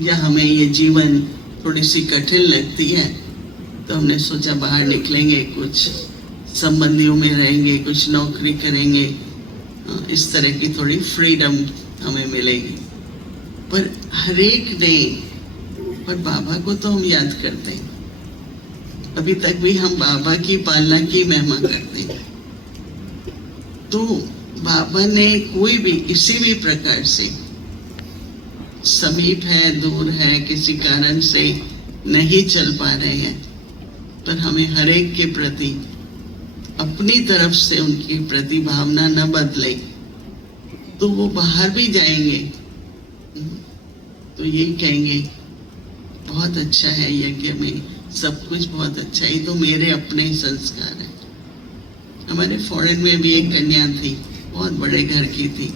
या हमें ये जीवन थोड़ी सी कठिन लगती है, तो हमने सोचा बाहर निकलेंगे, कुछ संबंधियों में रहेंगे, कुछ नौकरी करेंगे, इस तरह की थोड़ी फ्रीडम हमें मिलेगी। पर हर एक ने, पर बाबा को तो हम याद करते हैं, अभी तक भी हम बाबा की पालना की महिमा करते हैं। तो बाबा ने कोई भी किसी भी प्रकार से, समीप है, दूर है, किसी कारण से नहीं चल पा रहे हैं, पर हमें हर एक के प्रति अपनी तरफ से उनकी प्रति भावना न बदले, तो वो बाहर भी जाएंगे तो यही कहेंगे बहुत अच्छा है, यज्ञ में सब कुछ बहुत अच्छा है, तो मेरे अपने ही संस्कार है। हमारे फॉरेन में भी एक कन्या थी, बहुत बड़े घर की थी,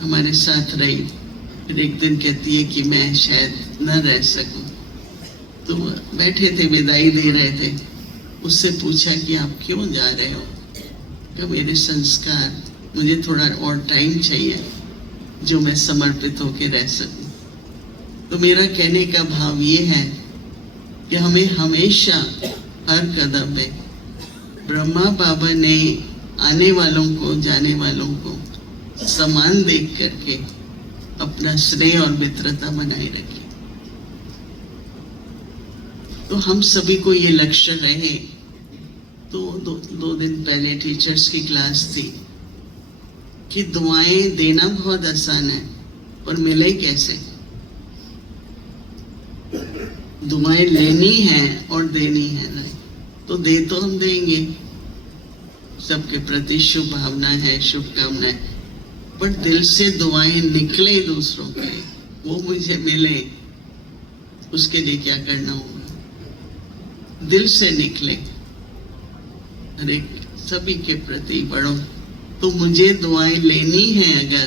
हमारे साथ रही, फिर एक दिन कहती है कि मैं शायद न रह सकूं। तो बैठे थे, विदाई दे रहे थे, उससे पूछा कि आप क्यों जा रहे हो? कि मेरे संस्कार, मुझे थोड़ा और टाइम चाहिए जो मैं समर्पित होकर रह सकूं। तो मेरा कहने का भाव ये है कि हमें हमेशा हर कदम पे ब्रह्मा बाबा ने आने वालों को, जाने वालों को समान देख करके अपना स्नेह और मित्रता बनाए रखी। तो हम सभी को ये लक्ष्य रहे। तो दो दिन पहले टीचर्स की क्लास थी कि दुआएं देना बहुत आसान है, पर मिले कैसे? दुआएं लेनी है और देनी है ना, तो दे तो हम देंगे, सबके प्रति शुभ भावना है, शुभकामनाएं, पर दिल से दुआएं निकले दूसरों के, वो मुझे मिले, उसके लिए क्या करना होगा? दिल से निकले हर एक सभी के प्रति बड़ों। तो मुझे दुआएं लेनी है अगर,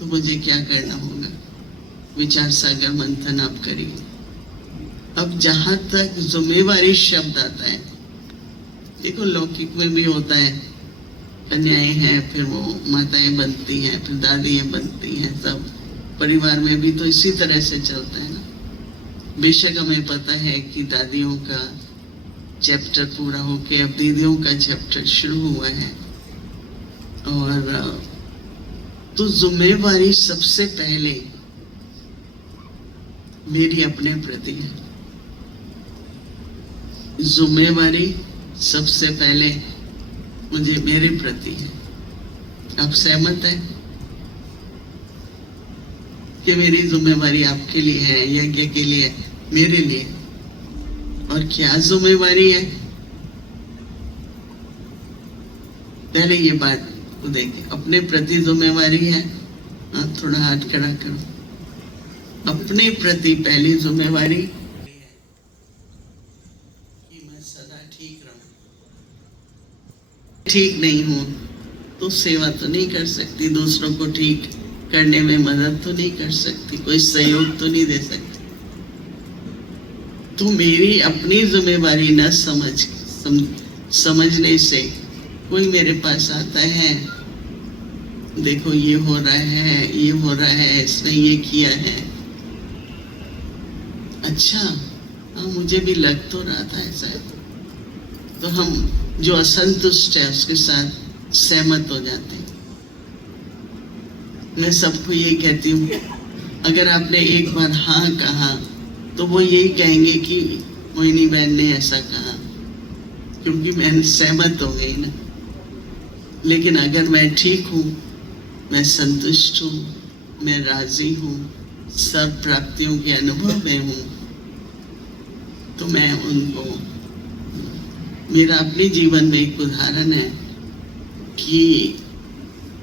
तो मुझे क्या करना होगा? विचार सागर मंथन आप करिए। अब जहां तक जिम्मेवारी शब्द आता है, देखो लौकिक में भी होता है, कन्याएं हैं, फिर वो माताएं बनती हैं, फिर दादियां बनती हैं, सब परिवार में भी तो इसी तरह से चलता है ना। बेशक हमें पता है कि दादियों का चैप्टर पूरा होके अब दीदियों का चैप्टर शुरू हुआ है, और तो जिम्मेवारी सबसे पहले मेरी अपने प्रति है। जिम्मेवारी सबसे पहले मुझे मेरे प्रति है। आप सहमत हैं कि मेरी जिम्मेवारी आपके लिए है, यज्ञ के लिए, मेरे लिए? और क्या जिम्मेवारी है? पहले ये बात को देखें, अपने प्रति जिम्मेवारी है। हाँ, थोड़ा हाथ खड़ा करो। अपने प्रति पहली जिम्मेवारी कि मैं सदा ठीक रहूं। ठीक नहीं हूं तो सेवा तो नहीं कर सकती, दूसरों को ठीक करने में मदद तो नहीं कर सकती, कोई सहयोग तो नहीं दे सकती। तो मेरी अपनी जिम्मेवारी न समझने से कोई मेरे पास आता है, देखो ये हो रहा है, ये हो रहा है, इसने ये किया है, अच्छा हाँ मुझे भी लग तो रहा था ऐसा है, तो हम जो असंतुष्ट है उसके साथ सहमत हो जाते हैं। मैं सबको ये कहती हूँ, अगर आपने एक बार हाँ कहा तो वो यही कहेंगे कि मोहिनी बहन ने ऐसा कहा, क्योंकि मैं सहमत हो गई ना। लेकिन अगर मैं ठीक हूँ, मैं संतुष्ट हूँ, मैं राजी हूँ, सब प्राप्तियों के अनुभव में हूँ, तो मैं उनको, मेरा अपने जीवन में एक उदाहरण है कि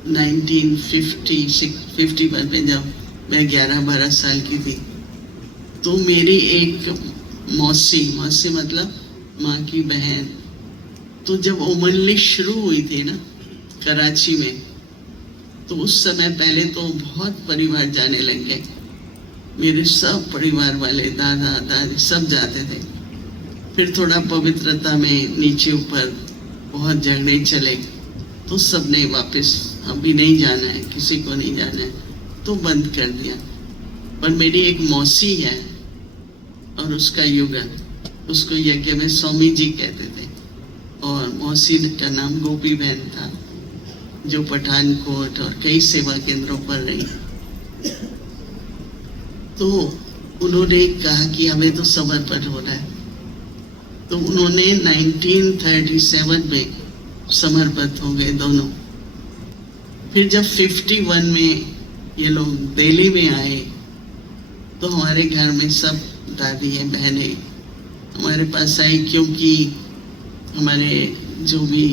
1951 में जब मैं 11-12 साल की थी, तो मेरी एक मौसी मतलब माँ की बहन, तो जब उमरलिश शुरू हुई थी ना कराची में, तो उस समय पहले तो बहुत परिवार जाने लग गए, मेरे सब परिवार वाले, दादा दादी सब जाते थे। फिर थोड़ा पवित्रता में नीचे ऊपर बहुत झगड़े चले, तो सबने वापस अभी नहीं जाना है, किसी को नहीं जाना है, तो बंद कर दिया। और मेरी एक मौसी है और उसका युगल, उसको यज्ञ में स्वामी जी कहते थे, और मौसी का नाम गोपी बहन था, जो पठानकोट और कई सेवा केंद्रों पर रही। तो उन्होंने कहा कि हमें तो समर्पण होना है, तो उन्होंने 1937 में समर्पित हो गए दोनों। फिर जब 51 में ये लोग दिल्ली में आए तो हमारे घर में सब दादियाँ बहनें हमारे पास आई, क्योंकि हमारे जो भी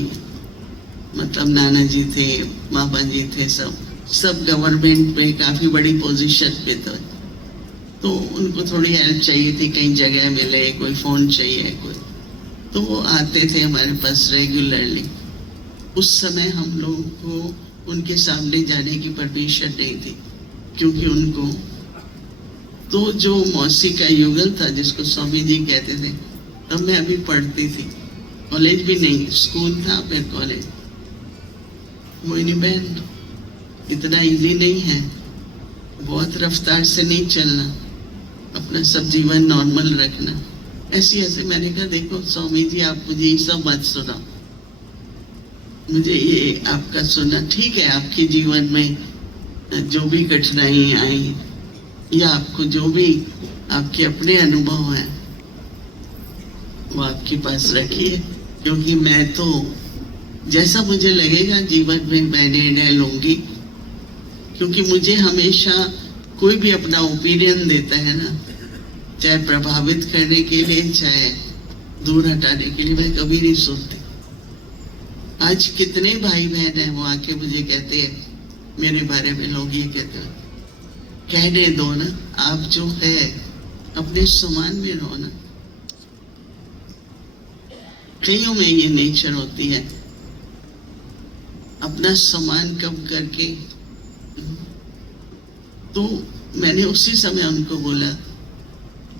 मतलब नाना जी थे, मामा जी थे, सब गवर्नमेंट में काफ़ी बड़ी पोजीशन पे थे, तो उनको थोड़ी हेल्प चाहिए थी, कहीं जगह मिले, कोई फ़ोन चाहिए कोई, तो वो आते थे हमारे पास रेगुलरली। उस समय हम लोगों को उनके सामने जाने की परमिशन नहीं थी, क्योंकि उनको तो जो मौसी का युगल था जिसको स्वामी जी कहते थे, तब मैं अभी पढ़ती थी, कॉलेज भी नहीं, स्कूल था फिर कॉलेज। मोहिनी बहन, इतना इजी नहीं है, बहुत रफ्तार से नहीं चलना, अपना सब जीवन नॉर्मल रखना। ऐसे ऐसे मैंने कहा देखो स्वामी जी, आप मुझे ये सब मत सुनाओ, मुझे ये आपका सुनना ठीक है, आपके जीवन में जो भी कठिनाई आई या आपको जो भी आपके अपने अनुभव हैं वो आपके पास रखिए, क्योंकि मैं तो जैसा मुझे लगेगा जीवन में मैं निर्णय लूंगी, क्योंकि मुझे हमेशा कोई भी अपना ओपिनियन देता है ना, चाहे प्रभावित करने के लिए चाहे दूर हटाने के लिए, मैं कभी नहीं सुनती। आज कितने भाई बहन हैं वो आके मुझे कहते हैं, मेरे बारे में लोग ये कहते हैं, कहने दो ना, आप जो है अपने समान में रहो ना। कईयों में ये नेचर होती है, अपना सम्मान कम करके। तो मैंने उसी समय उनको बोला,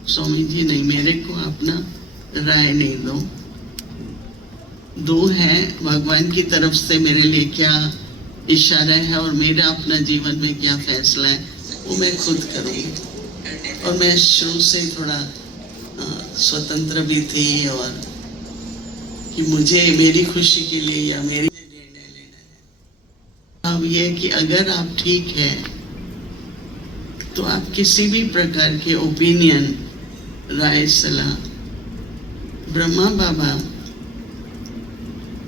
स्वामी जी नहीं, मेरे को अपना राय नहीं दो, दो है भगवान की तरफ से मेरे लिए क्या इशारा है और मेरा अपना जीवन में क्या फैसला है वो मैं खुद करूँगी। और मैं शुरू से थोड़ा स्वतंत्र भी थी, और कि मुझे मेरी खुशी के लिए या मेरी निर्णय लेना है। अब ये कि अगर आप ठीक है तो आप किसी भी प्रकार के ओपिनियन, राय, सलाह ब्रह्मा बाबा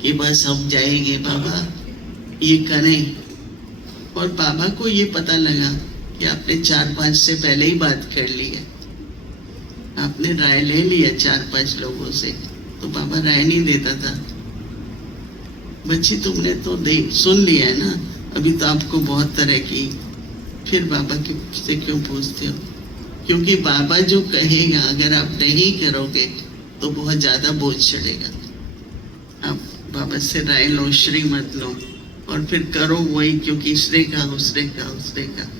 कि बस हम जाएंगे, बाबा ये करें। और बाबा को ये पता लगा कि आपने 4-5 से पहले ही बात कर ली है, आपने राय ले लिया 4-5 लोगों से, तो बाबा राय नहीं देता था। बच्ची तुमने तो सुन लिया है ना, अभी तो आपको बहुत तरह की, फिर बाबा से क्यों पूछते हो? क्योंकि बाबा जो कहेगा अगर आप नहीं करोगे तो बहुत ज्यादा बोझ चढ़ेगा। आप बाबा से राय लो, श्री मत लो, और फिर करो वही, क्योंकि इसने कहा, उसने कहा, उसने कहा।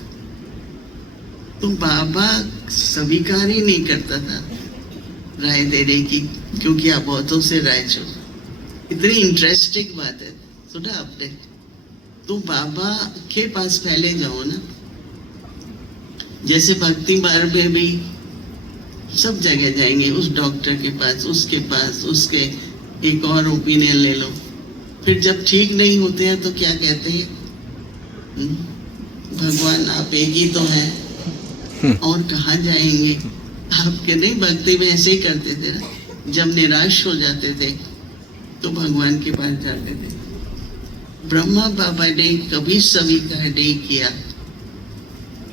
तो बाबा स्वीकार ही नहीं करता था राय देने की, क्योंकि आप बहुतों से राय चलो। इतनी इंटरेस्टिंग बात है, सुना आपने? तो बाबा के पास पहले जाओ ना, जैसे भक्ति मार्ग में भी सब जगह जाएंगे, उस डॉक्टर के पास, उसके पास, उसके एक और ओपिनियन ले लो। फिर जब ठीक नहीं होते हैं तो क्या कहते हैं? भगवान आप एक ही तो हैं, और कहाँ जाएंगे? आपके नहीं, भक्ति में ऐसे ही करते थे ना, जब निराश हो जाते थे तो भगवान के पास जाते थे। ब्रह्मा बाबा ने कभी स्वीकार नहीं किया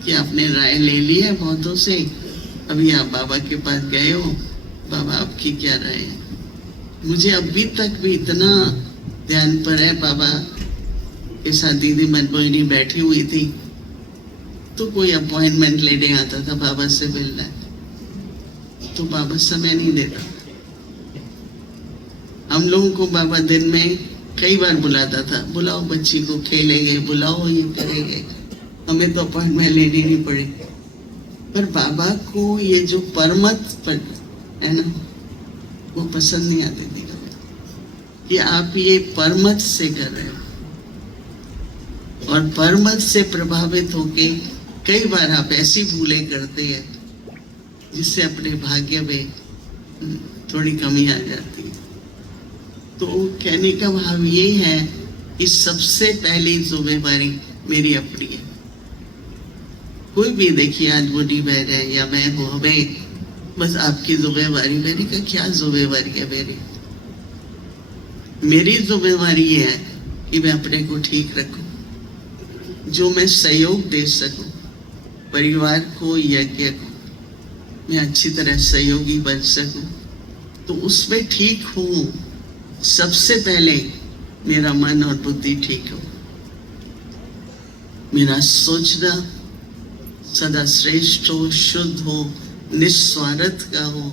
कि आपने राय ले ली है बहुतों से, अभी आप बाबा के पास गए हो, बाबा आपकी क्या राय है? मुझे अभी तक भी इतना ध्यान पर है, बाबा के साथ दीदी मनमोहिनी बैठी हुई थी, तो कोई अपॉइंटमेंट लेने आता था बाबा से मिलना, तो बाबा समय नहीं देता। हम लोगों को बाबा दिन में कई बार बुलाता था, बुलाओ बच्ची को, खेलेंगे, बुलाओ ये करेंगे, हमें तो अपॉइंटमेंट लेनी नहीं पड़ी। पर बाबा को ये जो परमत है ना, वो पसंद नहीं आती थी कि आप ये परमत से कर रहे हो, और परमत से प्रभावित होके कई बार आप ऐसी भूलें करते हैं जिससे अपने भाग्य में थोड़ी कमी आ जाती है। तो कहने का भाव ये है कि सबसे पहली जिम्मेवारी मेरी अपनी है। कोई भी देखिए आज मुनि बहन है या मैं हूं, हमें बस आपकी जिम्मेवारी, मैंने कहा क्या जिम्मेवारी है मेरी जिम्मेवारी ये है कि मैं अपने को ठीक रखूं, जो मैं सहयोग दे सकूं परिवार को, यज्ञ को, मैं अच्छी तरह सहयोगी बन सकूं, तो उसमें ठीक हूं। सबसे पहले मेरा मन और बुद्धि ठीक हो, मेरा सोचना सदा श्रेष्ठ हो, शुद्ध हो, निस्वार्थ का हो,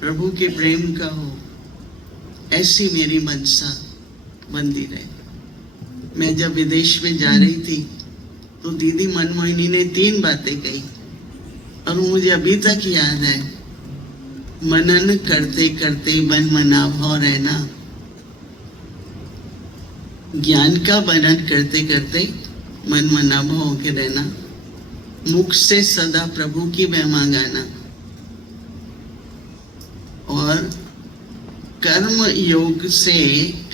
प्रभु के प्रेम का हो, ऐसी मेरी मनसा बनती रहे। मैं जब विदेश में जा रही थी तो दीदी मनमोहिनी ने 3 बातें कही और मुझे अभी तक याद है। मनन करते करते मन मना भाव रहना, ज्ञान का मनन करते करते मन मना भाव के रहना, मुख से सदा प्रभु की महिमा गाना और कर्म योग से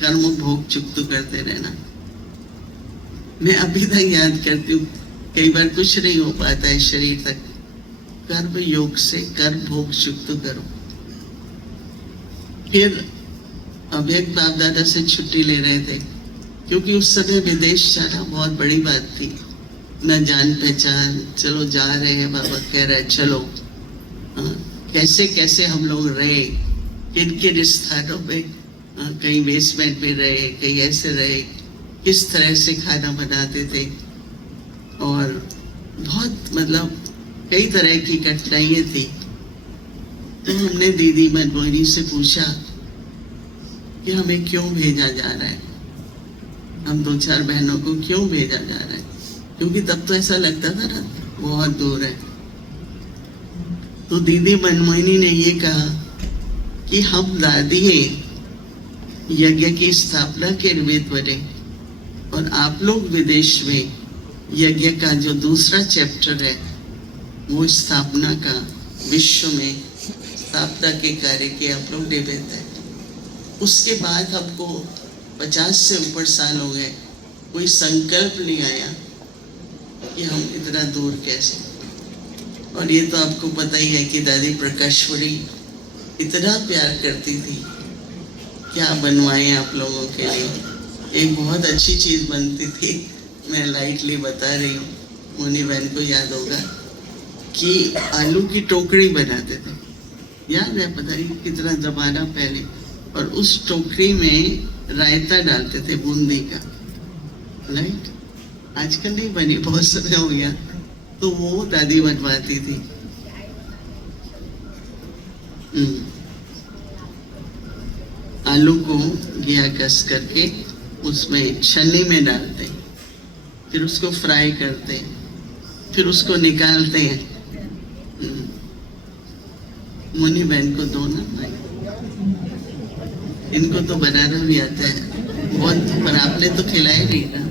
कर्म भोग चुक्त करते रहना। मैं अभी तक याद करती हूँ, कई बार कुछ नहीं हो पाता है शरीर तक, कर्म योग से कर्म भोग चुक्त करो। फिर अव्यक्त बाप दादा से छुट्टी ले रहे थे, क्योंकि उस समय विदेश जाना बहुत बड़ी बात थी, न जान पहचान, चलो जा रहे हैं, बाबा कह रहे चलो। कैसे कैसे हम लोग रहे, किन किन स्थानों में, कहीं बेसमेंट में रहे, कहीं ऐसे रहे, किस तरह से खाना बनाते थे और बहुत मतलब कई तरह की कठिनाइयाँ थी। तो हमने दीदी मनमोहिनी से पूछा कि हमें क्यों भेजा जा रहा है, हम 2-4 बहनों को क्यों भेजा जा रहा है, क्योंकि तब तो ऐसा लगता था ना बहुत दूर है। तो दीदी मनमोहिनी ने ये कहा कि हम दादी यज्ञ की स्थापना के निमित्त बने और आप लोग विदेश में यज्ञ का जो दूसरा चैप्टर है वो स्थापना का, विश्व में स्थापना के कार्य के आप लोग निमित्त है। उसके बाद हमको 50 से ऊपर साल हो गए, कोई संकल्प नहीं आया कि हम इतना दूर कैसे। और ये तो आपको पता ही है कि दादी प्रकाशवरी इतना प्यार करती थी, क्या बनवाएं आप लोगों के लिए। एक बहुत अच्छी चीज बनती थी, मैं लाइटली बता रही हूँ, मुनि बहन को याद होगा कि आलू की टोकरी बनाते थे, याद है, पता नहीं कितना जमाना पहले, और उस टोकरी में रायता डालते थे बूंदी का, राइट। आजकल नहीं बनी, बहुत समय हो गया, तो वो दादी बनवाती थी। आलू को घिया कस करके उसमें छन्नी में डालते हैं, फिर उसको फ्राई करते हैं, फिर उसको निकालते हैं। मुनि बहन को दो ना भाई, इनको तो बनाना भी आता है बहुत, पर आपने तो खिलाया नहीं ना।